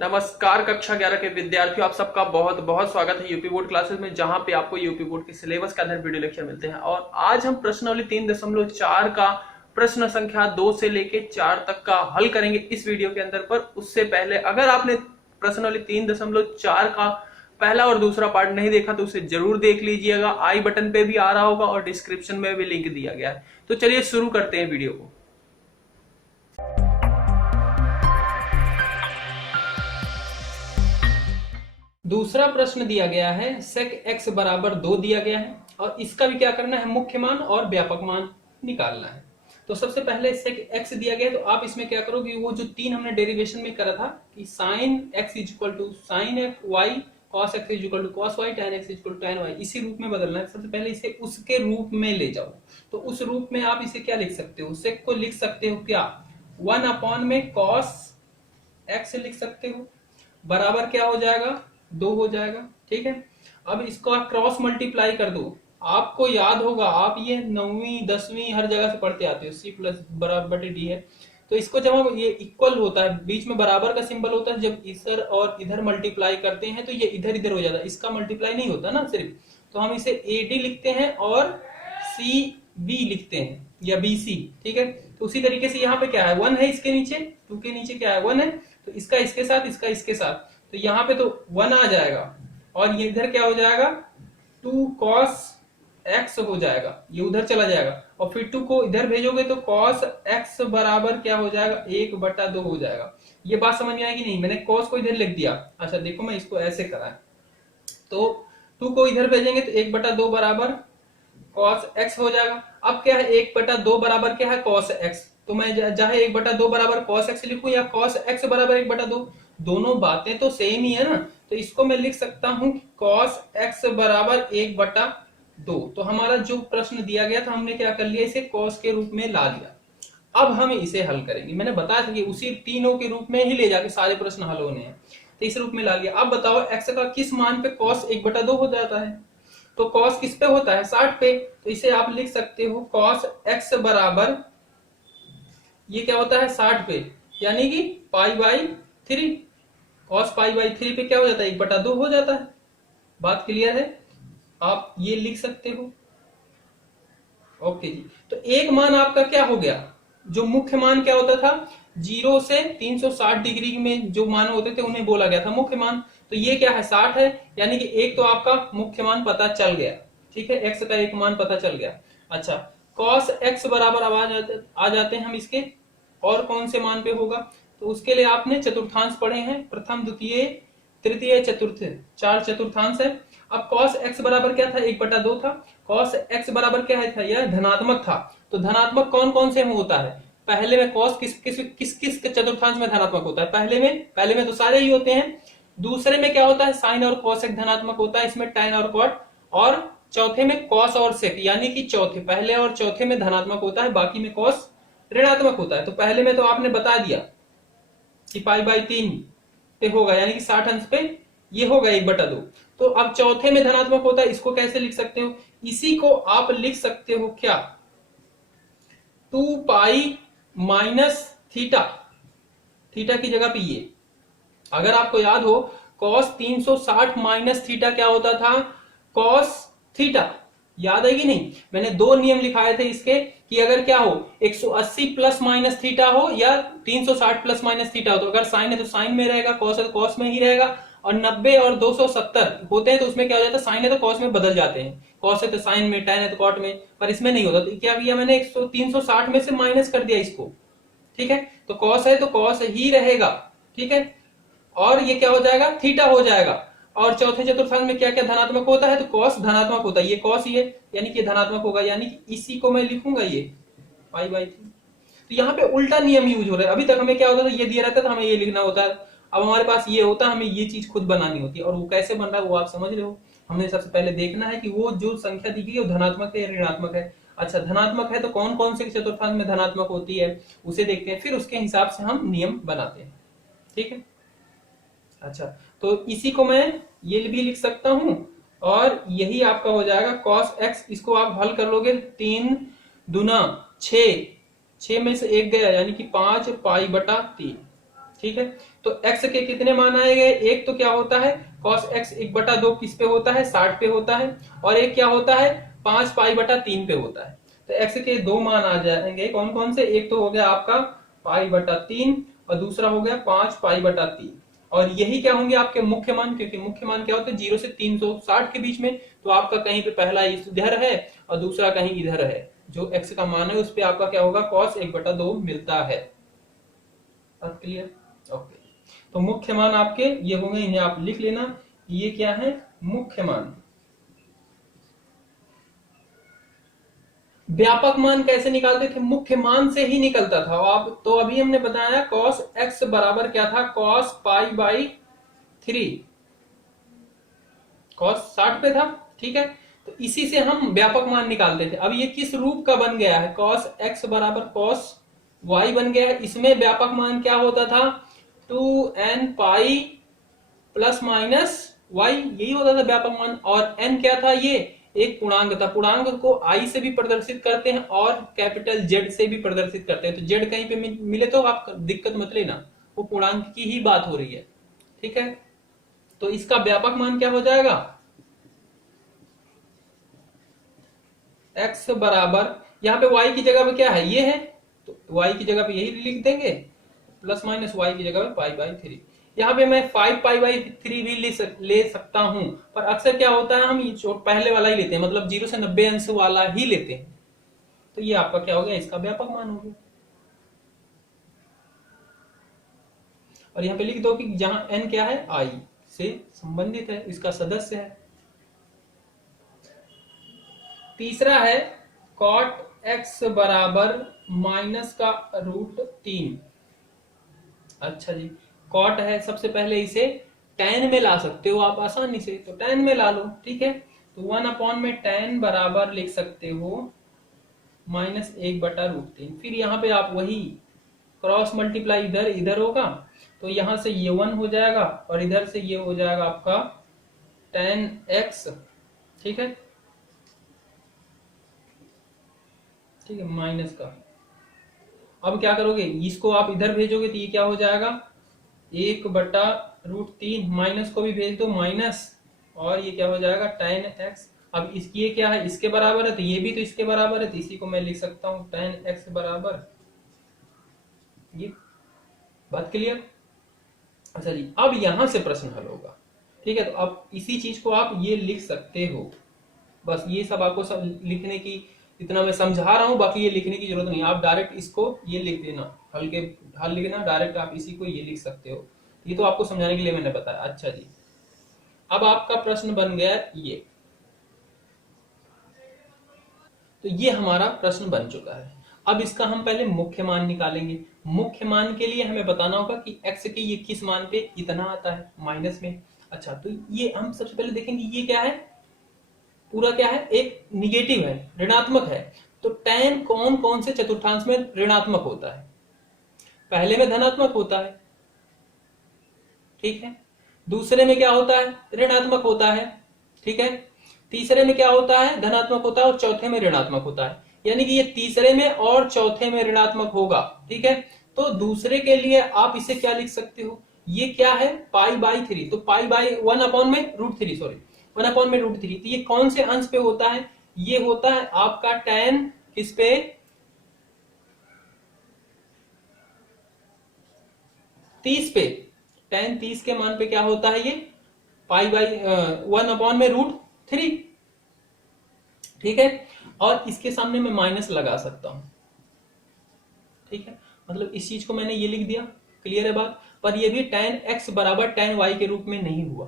नमस्कार कक्षा 11 के विद्यार्थियों, आप सबका बहुत बहुत स्वागत है यूपी बोर्ड क्लासेस में, जहां पे आपको यूपी बोर्ड के सिलेबस के आधार वीडियो लेक्चर मिलते हैं। और आज हम प्रश्नावली 3.4 का प्रश्न संख्या 2 से लेके 4 तक का हल करेंगे इस वीडियो के अंदर। पर उससे पहले अगर आपने प्रश्नावली 3.4 का पहला और दूसरा पार्ट नहीं देखा तो उसे जरूर देख लीजिएगा। आई बटन पे भी आ रहा होगा और डिस्क्रिप्शन में भी लिंक दिया गया है। तो चलिए शुरू करते हैं वीडियो को। दूसरा प्रश्न दिया गया है, sec x बराबर 2 दिया गया है और इसका भी क्या करना है, मुख्य मान और व्यापक मान निकालना है। तो सबसे पहले sec x दिया गया है, तो आप इसमें क्या करोगे, वो जो 3 हमने डेरिवेशन में करा था कि sin x equal to sine y, cos x equal to cos y, tan x equal to tan y, इसी रूप में बदलना है। सबसे पहले इसे उसके रूप में ले जाओ। तो उस रूप में आप इसे क्या लिख सकते हो, sec को लिख सकते हो क्या, 1 अपॉन में cos x लिख सकते हो, बराबर क्या हो जाएगा, 2 हो जाएगा। ठीक है, अब इसको आप क्रॉस मल्टीप्लाई कर दो। आपको याद होगा, आप ये 9वीं 10वीं हर जगह से पढ़ते आते हो, सी प्लस बराबर डी है। तो इसको जब हम ये इक्वल होता है, बीच में बराबर का सिंबल होता है, जब इधर और इधर मल्टीप्लाई करते हैं तो ये इधर इधर हो जाता है, इसका मल्टीप्लाई नहीं होता ना सिर्फ। तो हम इसे ए डी लिखते हैं और सी बी लिखते हैं या बी सी। ठीक है, तो उसी तरीके से यहाँ पे क्या है, 1 है, इसके नीचे 2 के नीचे क्या है, 1 है, तो इसका इसके साथ, इसका इसके साथ, तो यहाँ पे तो 1 आ जाएगा और ये इधर क्या हो जाएगा, 2 cos x हो जाएगा, ये उधर चला जाएगा और फिर 2 को इधर भेजोगे तो cos x बराबर क्या हो जाएगा, 1/2 हो जाएगा। ये बात समझ में आएगी नहीं, मैंने cos को इधर लिख दिया। अच्छा देखो, मैं इसको ऐसे करा है, तो 2 को इधर भेजेंगे तो 1/2 बराबर cos x हो जाएगा। अब क्या है, 1/2 बराबर क्या है, cos x, तो मैं चाहे 1/2 बराबर cos x लिखूं या cos x बराबर 1/2, दोनों बातें तो सेम ही है ना। तो इसको मैं लिख सकता हूं cos x बराबर 1/2। तो हमारा जो प्रश्न दिया गया था, हमने क्या कर लिया, इसे cos के रूप में ला लिया। अब हम इसे हल करेंगे, मैंने बताया था कि उसी तीनों के रूप में ही ले जाके सारे प्रश्न हल होने हैं, तो इस रूप में ला लिया। अब बताओ x का किस मान पे cos 1/2 हो जाता है, तो cos किस पे होता है, 60 पे। तो इसे आप लिख सकते हो cos x बराबर, ये क्या होता है 60 पे, यानी कि π/3। cos π/3 पे क्या हो जाता है, 1/2 हो जाता है। बात क्लियर है, आप ये लिख सकते हो। ओके जी, तो एक मान आपका क्या हो गया, जो मुख्य मान क्या होता था, 0 से 360 डिग्री में जो मान होते थे उन्हें बोला गया था मुख्य मान। तो ये क्या है, 60 है, यानी कि एक तो आपका मुख्य मान पता चल गया। ठीक है, x का एक मान पता चल गया। अच्छा, cos x बराबर अब आ जाते हैं हम इसके और कौन से मान पे होगा, तो उसके लिए आपने चतुर्थांश पढ़े हैं, प्रथम द्वितीय तृतीय चतुर्थ, 4 चतुर्थांश है। अब cos x बराबर क्या था, 1/2 था। cos x बराबर क्या है था, यह धनात्मक था। तो धनात्मक कौन कौन से में होता है, पहले में cos किस किस किस किस चतुर्थांश में धनात्मक होता है, पहले में तो सारे ही होते हैं। दूसरे में क्या होता है, साइन और cos एक धनात्मक होता है, इसमें tan और cot। और चौथे में cos और sec, यानी कि चौथे, पहले और चौथे में धनात्मक होता है, बाकी में cos ऋणात्मक होता है। तो पहले में तो आपने बता दिया कि π/3 पे होगा, यानी कि 60 अंश पे ये होगा 1/2। तो अब चौथे में धनात्मक होता है, इसको कैसे लिख सकते हो, इसी को आप लिख सकते हो क्या, 2π थीटा, थीटा की जगह पे ये, अगर आपको याद हो cos 360 माइनस थीटा क्या होता था, cos थीटा, याद है कि नहीं। मैंने 2 नियम लिखाए थे इसके, कि अगर क्या हो, 180 प्लस माइनस थीटा हो या 360 प्लस माइनस थीटा हो, तो अगर साइन है तो साइन में रहेगा, cos है तो cos में ही रहेगा। और 90 और 270 होते हैं तो उसमें क्या हो जाता है, साइन है तो cos में बदल जाते हैं, cos है तो साइन में, tan है तो cot में, पर इसमें नहीं होता। तो क्या किया मैंने, 360 में से माइनस कर दिया इसको। ठीक है, तो cos है तो cos ही रहेगा। ठीक है, और ये क्या हो जाएगा, थीटा हो जाएगा। और चौथे चतुर्थांश में क्या क्या धनात्मक होता है, तो cos धनात्मक होता है, ये cos ये, यानी कि धनात्मक होगा, यानी कि इसी को मैं लिखूंगा ये π/3। तो यहाँ पे उल्टा नियम यूज हो रहा है। अभी तक हमें क्या होता था, ये दिया रहता था, हमें ये लिखना होता है। अब हमारे पास ये होता है, हमें ये चीज खुद बनानी होती है, और वो कैसे बन रहा है वो आप समझ रहे हो। हमने सबसे पहले देखना है कि वो जो संख्या दी गई वो धनात्मक है या ऋणात्मक है। अच्छा, धनात्मक है तो कौन कौन से चतुर्थांश में धनात्मक होती है उसे देखते हैं, फिर उसके हिसाब से हम नियम बनाते हैं। ठीक है, अच्छा, तो इसी को मैं ये भी लिख सकता हूं, और यही आपका हो जाएगा cos x। इसको आप हल कर लोगे, 3 दूना 6, 6 में से 1 गया, यानी कि 5π/3। ठीक है, तो x के कितने मान आएंगे, एक तो क्या होता है cos x 1/2 किस पे होता है, 60 पे होता है, और एक क्या होता है 5 पाई/3 पे होता है। तो x के दो मान आ जाएंगे, कौन कौन से, एक तो हो गया आपका पाई/3 और दूसरा हो गया 5 पाई/3, और यही क्या होंगे आपके मुख्य मान, क्योंकि मुख्य मान क्या होते हैं 0 से 360 के बीच में। तो आपका कहीं पे पहला इधर है और दूसरा कहीं इधर है, जो x का मान है उस पे आपका क्या होगा cos 1/2 मिलता है। अब क्लियर, ओके। तो मुख्य मान आपके ये होंगे, इन्हें आप लिख लेना, ये क्या है मुख्य मान। व्यापक मान कैसे निकालते थे, मुख्य मान से ही निकलता था। अब तो अभी हमने बताया cos x बराबर क्या था, cos पाई/3, cos 60 पे था, ठीक है। तो इसी से हम व्यापक मान निकालते थे। अब ये किस रूप का बन गया है, cos x बराबर cos y बन गया है। इसमें व्यापक मान क्या होता था 2n pi plus minus y, यही होता था व्यापक मान। और n क्या था, ये एक पूर्णांक था, पूर्णांक को i से भी प्रदर्शित करते हैं और कैपिटल Z से भी प्रदर्शित करते हैं। तो Z कहीं पे मिले तो आप दिक्कत मत लेना, वो पूर्णांक की ही बात हो रही है, ठीक है। तो इसका व्यापक मान क्या हो जाएगा, x बराबर, यहाँ पे y की जगह पे क्या है, ये है, तो y की जगह पे यही लिख देंगे, प्लस माइनस y की जगह पे पाई/3। यहाँ पे मैं 5 पाई/3 भी ले सकता हूं, पर अक्सर क्या होता है हम ये पहले वाला ही लेते हैं, मतलब 0 से 90 अंश वाला ही लेते हैं। तो ये आपका क्या हो गया, इसका व्यापक मान हो गया। और यहाँ पे लिख दो कि जहां n क्या है i से संबंधित है, इसका सदस्य है। तीसरा है cot x बराबर माइनस का √3। अच्छा जी, कॉट है, सबसे पहले इसे tan में ला सकते हो आप आसानी से, तो tan में ला लो, ठीक है। तो 1 में tan बराबर लिख सकते हो -1/√3। फिर यहाँ पे आप वही क्रॉस मल्टीप्लाई इधर इधर होगा, तो यहां से ये 1 हो जाएगा और इधर से ये हो जाएगा आपका tan x, ठीक है, ठीक है, माइनस का। अब क्या करोगे, इसको आप इधर भेजोगे तो ये क्या हो जाएगा 1/√3, माइनस को भी भेज दो माइनस, और ये क्या हो जाएगा tan x। अब इसकी ये क्या है, इसके बराबर है, तो ये भी तो इसके बराबर है, तो इसी को मैं लिख सकता हूं tan x बराबर ये। बात क्लियर। अच्छा जी, अब यहां से प्रश्न हल होगा, ठीक है। तो अब इसी चीज को आप ये लिख सकते हो, बस ये सब आपको सब लिखने की, इतना मैं समझा रहा हूं, बाकी ये लिखने की जरूरत नहीं, आप डायरेक्ट इसको ये लिख देना, हल लिखना डायरेक्ट, आप इसी को ये लिख सकते हो। ये तो आपको समझाने के लिए मैंने बताया। अच्छा जी, अब आपका प्रश्न बन गया ये, तो ये हमारा प्रश्न बन चुका है। अब इसका हम पहले मुख्य मान निकालेंगे। मुख्य मान के लिए हमें बताना होगा कि x के ये किस मान पे इतना आता है माइनस में। अच्छा, तो ये हम सबसे पहले देखेंगे, ये क्या है, पूरा क्या है, एक निगेटिव है, ऋणात्मक है। तो tan कौन कौन से चतुर्थांश में ऋणात्मक होता है, पहले में धनात्मक होता है, ठीक है, दूसरे में क्या होता है ऋणात्मक होता है, ठीक है, तीसरे में क्या होता है धनात्मक होता है, और चौथे में ऋणात्मक होता है। यानी कि ये तीसरे में और चौथे में ऋणात्मक होगा, ठीक है। तो दूसरे के लिए आप इसे क्या लिख सकते हो, ये क्या है पाई/3, तो √3, सॉरी 1/√3। तो ये कौन से अंश पे होता है, ये होता है आपका tan किस पे, तीस पे, tan 30 के मान पे क्या होता है, ये √3, ठीक है। और इसके सामने मैं माइनस लगा सकता हूं, ठीक है, मतलब इस चीज को मैंने ये लिख दिया, क्लियर है बात। पर ये भी tan x बराबर tan y के रूप में नहीं हुआ,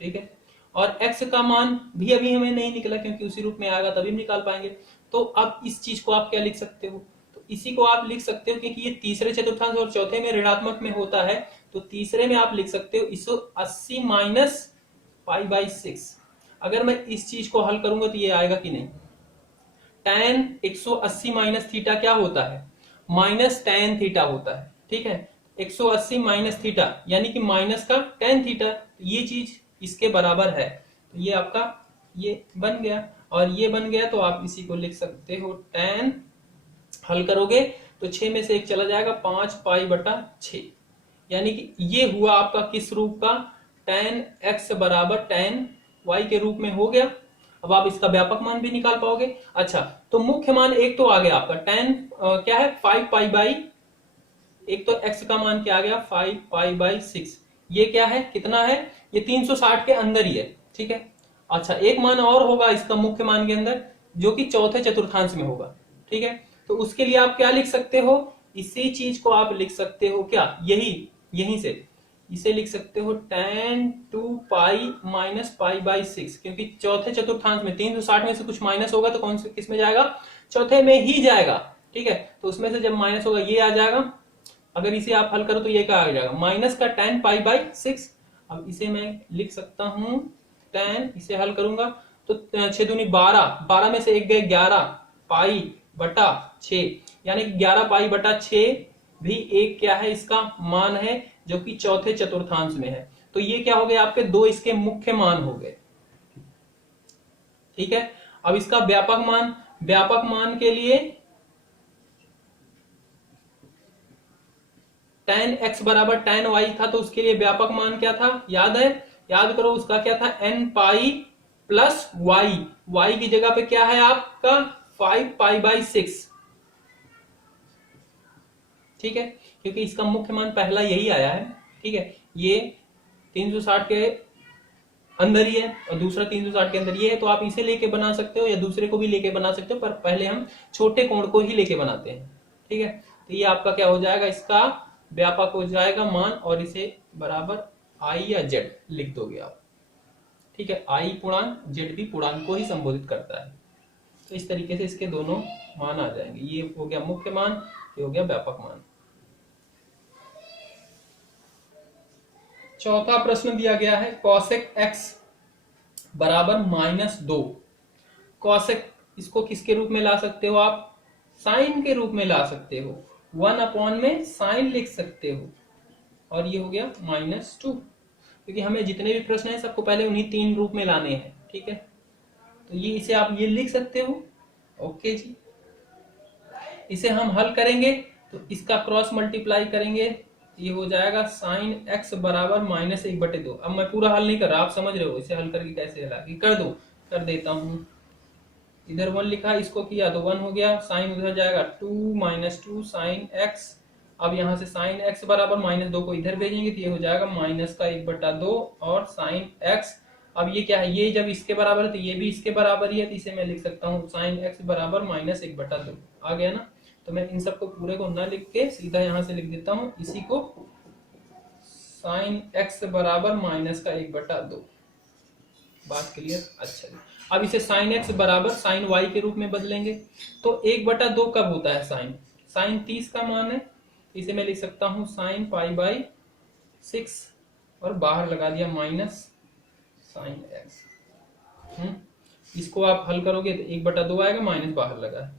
ठीक है। और x का मान भी अभी हमें नहीं निकला, क्योंकि उसी रूप में आएगा तभी हम निकाल पाएंगे। तो अब इस चीज को आप क्या लिख सकते हो, तो इसी को आप लिख सकते हो, क्योंकि ये तीसरे चतुर्थांश और चौथे में ऋणात्मक में होता है, तो तीसरे में आप लिख सकते हो 180 माइनस पाई/6। अगर मैं इस चीज को हल करूंगा तो ये आएगा कि नहीं, tan 180 माइनस थीटा क्या होता है, माइनस tan थीटा होता है, ठीक है। 180 माइनस थीटा यानी कि माइनस का tan थीटा, ये चीज इसके बराबर है। तो ये आपका ये बन गया, और ये बन गया, तो आप इसी को लिख सकते हो tan, हल करोगे तो 6 में से 1 चला जाएगा, 5 पाई/6। यानी कि ये हुआ आपका किस रूप का, tan x बराबर tan y के रूप में हो गया। अब आप इसका व्यापक मान भी निकाल पाओगे। अच्छा, तो मुख्य मान एक तो आ गया आपका tan क्या है 5 पाई बाई, एक तो x का मान क्या आ गया 5 पाई बाई 6, ये क्या है कितना है, ये 360 के अंदर ही है, ठीक है। अच्छा, एक मान और होगा इसका मुख्य मान के अंदर, जो कि चौथे चतुर्थांश में होगा, ठीक है। तो उसके लिए आप क्या लिख सकते हो, इसी चीज को आप लिख सकते हो क्या, यहीं से इसे लिख सकते हो tan 2 pi minus pi by 6, क्योंकि चौथे चतुर्थांश में 360 में से कुछ माइनस होगा तो कौन से किस में जाएगा, चौथे में ही जाएगा, ठीक है। तो उसमें से जब माइनस होगा ये आ जाएगा, अगर इसे आप हल करो तो ये क्या आ जाएगा माइनस का tan पाई बाई 6। अब इसे मैं लिख सकता हूं tan, इसे हल करूंगा तो 6 दूनी 12, 12 में से एक गए 11 पाई बटा 6, यानी कि 11 पाई बटा 6 भी एक क्या है इसका मान है, जो कि चौथे चतुर्थांश में है। तो ये क्या हो गया आपके दो इसके मुख्य मान हो गए, ठीक है। अब इसका व्यापक मान के लिए tan x बराबर tan y था, तो उसके लिए व्यापक मान क्या था याद है, याद करो उसका क्या था n पाई प्लस y की जगह पे क्या है आपका 5 पाई बाई 6, ठीक है, क्योंकि इसका मुख्य मान पहला यही आया है, ठीक है। ये 360 के अंदर ही है और दूसरा 360 के अंदर ये है, तो आप इसे लेके बना सकते हो या दूसरे को भी लेके बना सकते हो, पर पहले हम छोटे कोण को ही लेके बनाते हैं, ठीक है। तो ये आपका क्या हो जाएगा, इसका व्यापक हो जाएगा मान, और इसे बराबर आई या जेड लिख दोगे आप, ठीक है। आई पूर्णांक जेड भी पूर्णांक को ही संबोधित करता है। तो इस तरीके से इसके दोनों मान आ जाएंगे, ये हो गया मुख्य मान, ये हो गया व्यापक मान। चौथा प्रश्न दिया गया है कॉसेक एक्स बराबर -2। कॉसेक इसको किसके रूप में ला सकते हो आप, साइन के रूप में ला सकते हो, 1 अपॉन में साइन लिख सकते हो, और ये हो गया -2, क्योंकि हमें जितने भी प्रश्न हैं सबको पहले उन्हीं 3 रूप में लाने हैं, ठीक है। तो ये इसे आप ये लिख सकते हो, ओके जी। इसे हम हल करेंगे तो इसका क्रॉस मल्टीप्लाई करेंगे, ये हो जाएगा साइन x बराबर -1/2। अब मैं पूरा हल नहीं कर रहा, आप समझ रहे हो इसे हल करके कैसे हला कर देता हूं। इधर 1 लिखा, इसको किया तो 1 हो गया, साइन उधर जाएगा 2 -2 साइन x। अब यहाँ से साइन x बराबर -2 को इधर भेजेंगे तो ये हो जाएगा -1/2 और साइन x। अब ये क्या है, ये जब इसके बराबर है तो ये भी इसके बराबर ही है, तो इसे मैं लिख सकता हूँ साइन x बराबर -1/2। आ गया ना। तो मैं इन सबको पूरे को ना लिख के सीधा यहाँ से लिख देता हूँ इसी को, साइन x बराबर -1/2। बात क्लियर, अच्छा जी। अब इसे साइन x बराबर साइन y के रूप में बदलेंगे, तो 1/2 कब होता है, साइन 30 का मान है, इसे मैं लिख सकता हूँ साइन पाई बाई 6 और बाहर लगा दिया माइनस साइन x। इसको आप हल करोगे तो 1/2 आएगा, माइनस बाहर लगा है।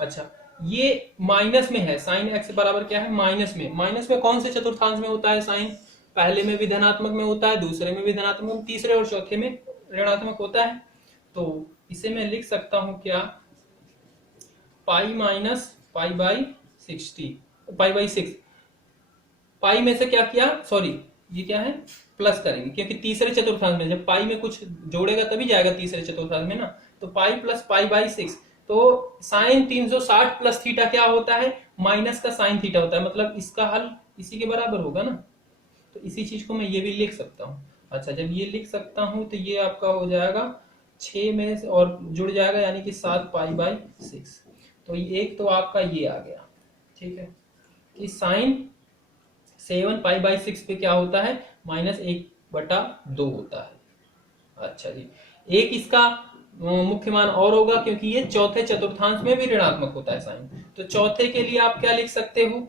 अच्छा, ये माइनस में है, साइन x बराबर क्या है माइनस में कौन से चतुर्थांश में होता है साइन, पहले में भी धनात्मक में होता है, दूसरे में भी धनात्मक, तीसरे और चौथे में ऋणात्मक होता है। तो इसे मैं लिख सकता हूं क्या, pi minus pi by 60, pi by 6। पाई में से क्या किया, सॉरी ये क्या है प्लस करेंगे, क्योंकि तीसरे चतुर्थांश में जब पाई में कुछ जोड़ेगा तभी जाएगा तीसरे चतुर्थांश में ना, तो पाई प्लस पाई बाई 6। तो साइन 360 प्लस थीटा क्या होता है, माइनस का साइन थीटा होता है, मतलब इसका हल इसी के बराबर होगा ना। तो इसी चीज को मैं ये भी लिख सकता हूँ। अच्छा, जब ये लिख सकता हूँ तो ये आपका हो जाएगा 6 में से और जुड़ जाएगा, यानी कि 7 पाई बाई 6। तो एक तो आपका ये आ गया, ठीक है, कि साइन 7 पाई बाई 6 पे क्या होता है -1/2 होता है। अच्छा जी, एक इसका मुख्य मान और होगा, क्योंकि ये चौथे चतुर्थांश में भी ऋणात्मक होता है साइन। तो चौथे के लिए आप क्या लिख सकते हो,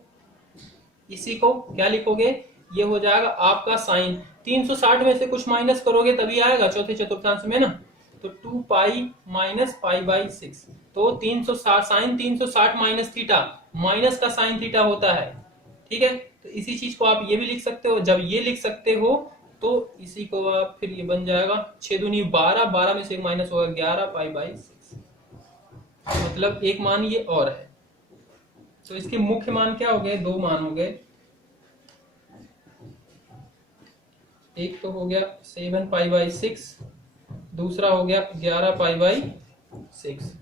इसी को क्या लिखोगे, ये हो जाएगा आपका साइन 360 में से कुछ माइनस करोगे तभी आएगा चौथे चतुर्थांश में ना, तो 2 पाई माइनस पाई बाई 6। तो 360 साइन 360 माइनस थीटा, माइनस का साइन थीटा होता है, ठीक है। तो इसी चीज को आप ये भी लिख सकते हो, जब ये लिख सकते हो तो इसी को आप फिर ये बन जाएगा 6 दूनी 12, 12 में से एक माइनस होगा 11 पाई बाई 6, मतलब एक मान ये और है। तो इसके मुख्य मान क्या हो गए, 2 मान हो गए, एक तो हो गया 7π/6, दूसरा हो गया 11π/6।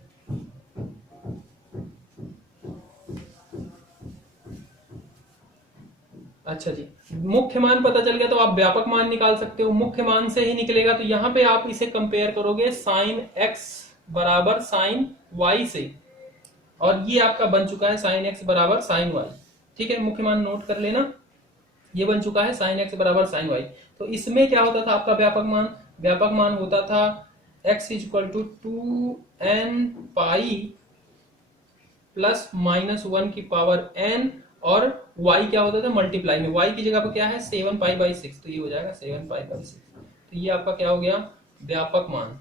अच्छा जी, मुख्य मान पता चल गया तो आप व्यापक मान निकाल सकते हो। मुख्य मान से ही निकलेगा तो यहाँ पे आप इसे कंपेयर करोगे sin x बराबर sin y से, और ये आपका बन चुका है sin x बराबर sin y। ठीक है, मुख्य मान नोट कर लेना, ये बन चुका है sin x बराबर sin y। तो इसमें क्या होता था आपका व्यापक मान? व्यापक मान होता था x equal to 2n pi plus -1 की पावर n, और y क्या होता था? मल्टीप्लाई में y की जगह पर क्या है? 7π/6, तो ये हो जाएगा 7π/6। तो ये आपका क्या हो गया? व्यापक मान।